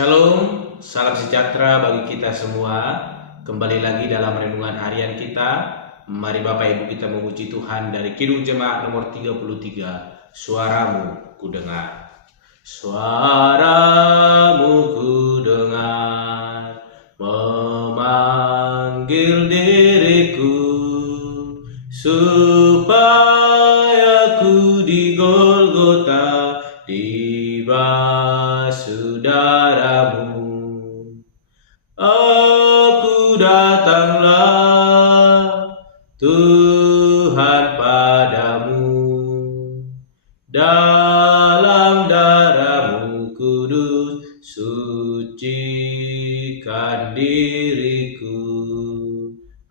Shalom, salam sejahtera bagi kita semua. Kembali lagi dalam renungan harian kita. Mari Bapak Ibu kita memuji Tuhan dari Kidung Jemaat nomor 33. Suaramu ku dengar. Suaramu ku dengar memanggil diriku supaya ku di Golgota dibasuh darahmu. Aku datanglah Tuhan padamu, dalam darahmu kudus sucikan diriku.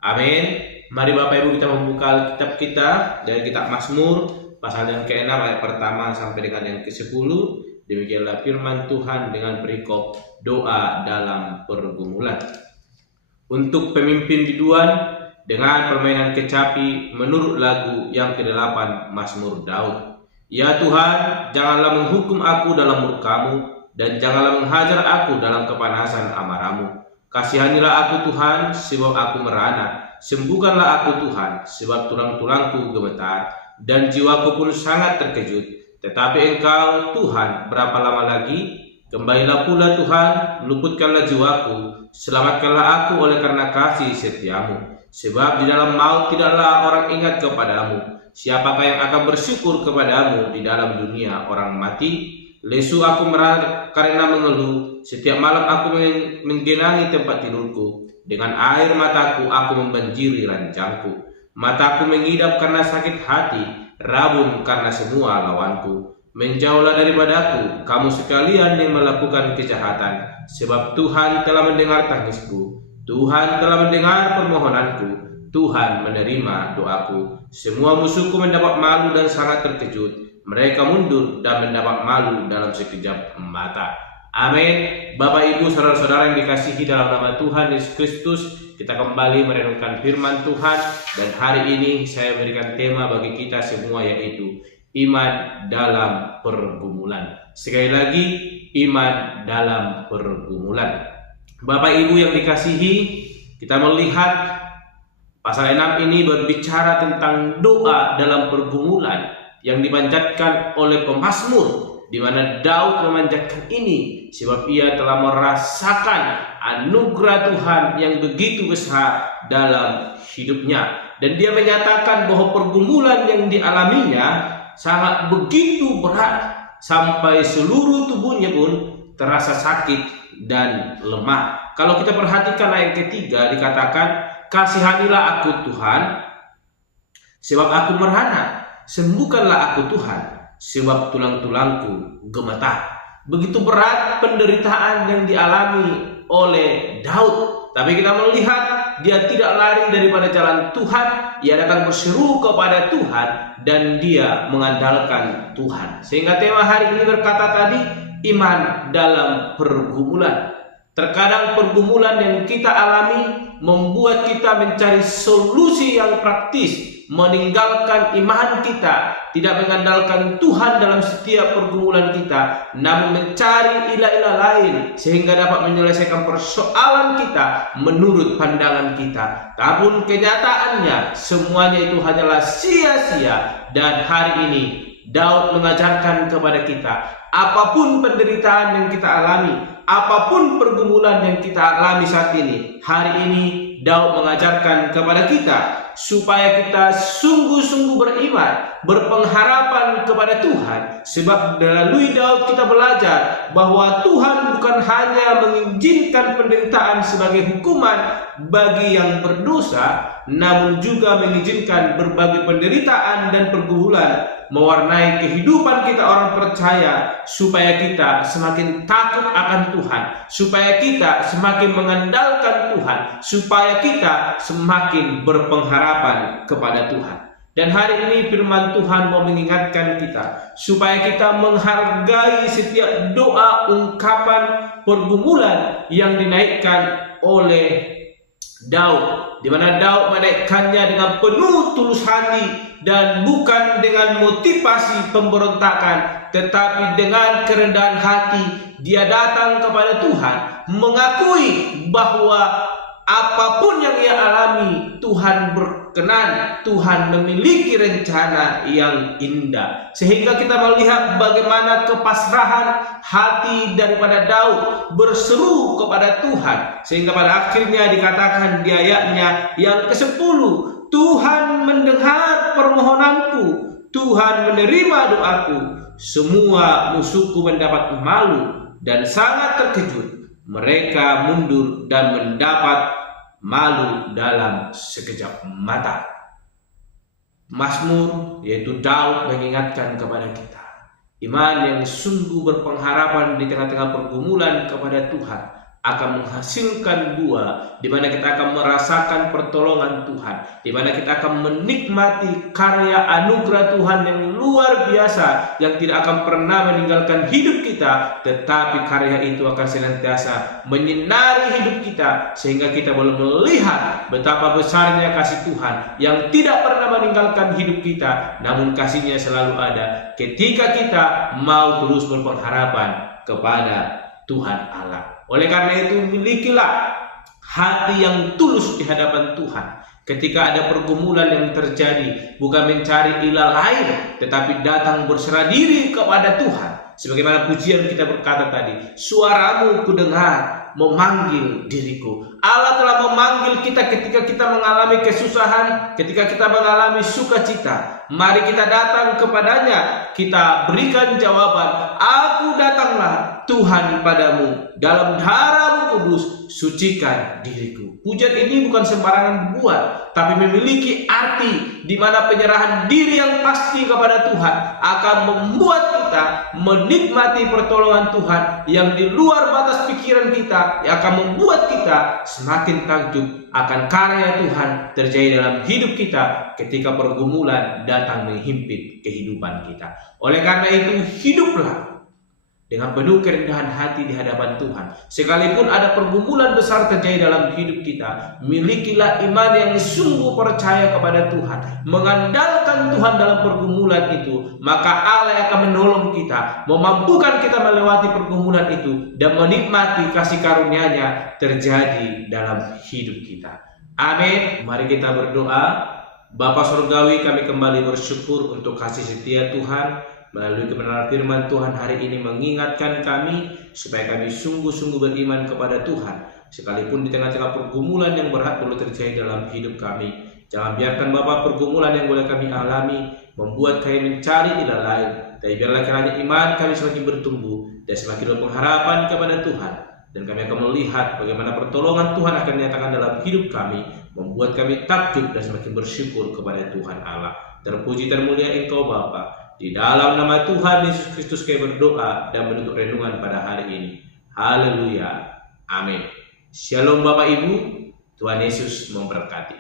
Amin. Mari Bapak Ibu kita membuka kitab kita dari kitab Mazmur pasal yang ke-6 ayat pertama sampai dengan yang ke-10. Demikianlah firman Tuhan dengan perikop doa dalam pergumulan. Untuk pemimpin biduan dengan permainan kecapi menurut lagu yang ke-8 Mazmur Daud. Ya Tuhan, janganlah menghukum aku dalam murka-Mu dan janganlah menghajar aku dalam kepanasan amarah-Mu. Kasihanilah aku Tuhan, sebab aku merana. Sembuhkanlah aku Tuhan, sebab tulang-tulangku gemetar dan jiwaku pun sangat terkejut. Tetapi Engkau Tuhan, berapa lama lagi? Kembalilah pula Tuhan, luputkanlah jiwaku, selamatkanlah aku oleh karena kasih setiamu. Sebab di dalam maut tidaklah orang ingat kepadamu. Siapakah yang akan bersyukur kepadamu di dalam dunia orang mati? Lesu aku karena mengeluh, setiap malam aku menggenangi tempat tidurku. Dengan air mataku aku membanjiri ranjangku. Mataku mengidap karena sakit hati, rabun karena semua lawanku. Menjauhlah daripadaku, kamu sekalian yang melakukan kejahatan, sebab Tuhan telah mendengar tangisku. Tuhan telah mendengar permohonanku. Tuhan menerima doaku. Semua musuhku mendapat malu dan sangat terkejut. Mereka mundur dan mendapat malu dalam sekejap mata. Amin. Bapak Ibu saudara-saudara yang dikasihi dalam nama Tuhan Yesus Kristus, kita kembali merenungkan firman Tuhan, dan hari ini saya berikan tema bagi kita semua, yaitu iman dalam pergumulan. Sekali lagi, iman dalam pergumulan. Bapak Ibu yang dikasihi, kita melihat pasal 6 ini berbicara tentang doa dalam pergumulan yang dipanjatkan oleh pemazmur, di mana Daud memanjatkan ini sebab ia telah merasakan anugerah Tuhan yang begitu besar dalam hidupnya, dan dia menyatakan bahwa pergumulan yang dialaminya sangat begitu berat sampai seluruh tubuhnya pun terasa sakit dan lemah. Kalau kita perhatikan ayat ketiga, dikatakan, kasihanilah aku Tuhan, sebab aku merana. Sembuhkanlah aku Tuhan, sebab tulang-tulangku gemetar. Begitu berat penderitaan yang dialami oleh Daud, tapi kita melihat dia tidak lari daripada jalan Tuhan. Ia datang berseru kepada Tuhan dan dia mengandalkan Tuhan. Sehingga tema hari ini berkata tadi, iman dalam pergumulan. Terkadang pergumulan yang kita alami membuat kita mencari solusi yang praktis, meninggalkan iman kita, tidak mengandalkan Tuhan dalam setiap pergumulan kita, namun mencari ilah-ilah lain sehingga dapat menyelesaikan persoalan kita menurut pandangan kita. Namun kenyataannya semuanya itu hanyalah sia-sia. Dan hari ini Daud mengajarkan kepada kita, apapun penderitaan yang kita alami, apapun pergumulan yang kita alami saat ini, hari ini Daud mengajarkan kepada kita supaya kita sungguh-sungguh beriman, berpengharapan kepada Tuhan. Sebab melalui Daud kita belajar bahwa Tuhan bukan hanya mengizinkan penderitaan sebagai hukuman bagi yang berdosa, namun juga mengizinkan berbagai penderitaan dan pergumulan mewarnai kehidupan kita orang percaya, supaya kita semakin takut akan Tuhan, supaya kita semakin mengandalkan Tuhan, supaya kita semakin berpengharapan kepada Tuhan. Dan hari ini firman Tuhan mau mengingatkan kita supaya kita menghargai setiap doa, ungkapan, pergumulan yang dinaikkan oleh Daud, di mana Daud menaikkannya dengan penuh tulus hati dan bukan dengan motivasi pemberontakan, tetapi dengan kerendahan hati. Dia datang kepada Tuhan, mengakui bahwa apapun yang ia alami, Tuhan berkenan, Tuhan memiliki rencana yang indah. Sehingga kita melihat bagaimana kepasrahan hati daripada Daud berseru kepada Tuhan. Sehingga pada akhirnya dikatakan di ayatnya yang ke-10, Tuhan mendengar permohonanku, Tuhan menerima doaku. Semua musuhku mendapat malu dan sangat terkejut. Mereka mundur dan mendapat malu dalam sekejap mata. Mazmur, yaitu Daud, mengingatkan kepada kita iman yang sungguh berpengharapan di tengah-tengah pergumulan kepada Tuhan akan menghasilkan buah, di mana kita akan merasakan pertolongan Tuhan, di mana kita akan menikmati karya anugerah Tuhan yang luar biasa, yang tidak akan pernah meninggalkan hidup kita, tetapi karya itu akan senantiasa menyinari hidup kita, sehingga kita boleh melihat betapa besarnya kasih Tuhan yang tidak pernah meninggalkan hidup kita, namun kasihnya selalu ada ketika kita mau terus berpengharapan kepada Tuhan Allah. Oleh karena itu, milikilah hati yang tulus di hadapan Tuhan. Ketika ada pergumulan yang terjadi, bukan mencari ilah lain, tetapi datang berserah diri kepada Tuhan. Sebagaimana pujian kita berkata tadi, suaramu kudengar memanggil diriku. Allah telah memanggil kita ketika kita mengalami kesusahan, ketika kita mengalami sukacita. Mari kita datang kepadanya, kita berikan jawaban, aku datanglah Tuhan padamu, dalam darah-Mu kudus sucikan diriku. Pujian ini bukan sembarangan dibuat, tapi memiliki arti di mana penyerahan diri yang pasti kepada Tuhan akan membuat kita menikmati pertolongan Tuhan yang di luar batas pikiran kita, yang akan membuat kita semakin takjub akan karya Tuhan terjadi dalam hidup kita ketika pergumulan datang menghimpit kehidupan kita. Oleh karena itu, hiduplah dengan penuh kerendahan hati di hadapan Tuhan. Sekalipun ada pergumulan besar terjadi dalam hidup kita, milikilah iman yang sungguh percaya kepada Tuhan, mengandalkan Tuhan dalam pergumulan itu, maka Allah akan menolong kita, memampukan kita melewati pergumulan itu, dan menikmati kasih karunia-Nya terjadi dalam hidup kita. Amin. Mari kita berdoa. Bapa Surgawi, kami kembali bersyukur untuk kasih setia Tuhan. Melalui kebenaran firman Tuhan hari ini mengingatkan kami supaya kami sungguh-sungguh beriman kepada Tuhan. Sekalipun di tengah-tengah pergumulan yang berat boleh terjadi dalam hidup kami, jangan biarkan Bapa pergumulan yang boleh kami alami membuat kami mencari ilah lain. Tapi biarlah kiranya iman kami semakin bertumbuh dan semakin berpengharapan kepada Tuhan. Dan kami akan melihat bagaimana pertolongan Tuhan akan dinyatakan dalam hidup kami, membuat kami takjub dan semakin bersyukur kepada Tuhan Allah. Terpuji termulia Engkau Bapa. Di dalam nama Tuhan Yesus Kristus kami berdoa dan menutup renungan pada hari ini. Haleluya. Amin. Shalom Bapak Ibu. Tuhan Yesus memberkati.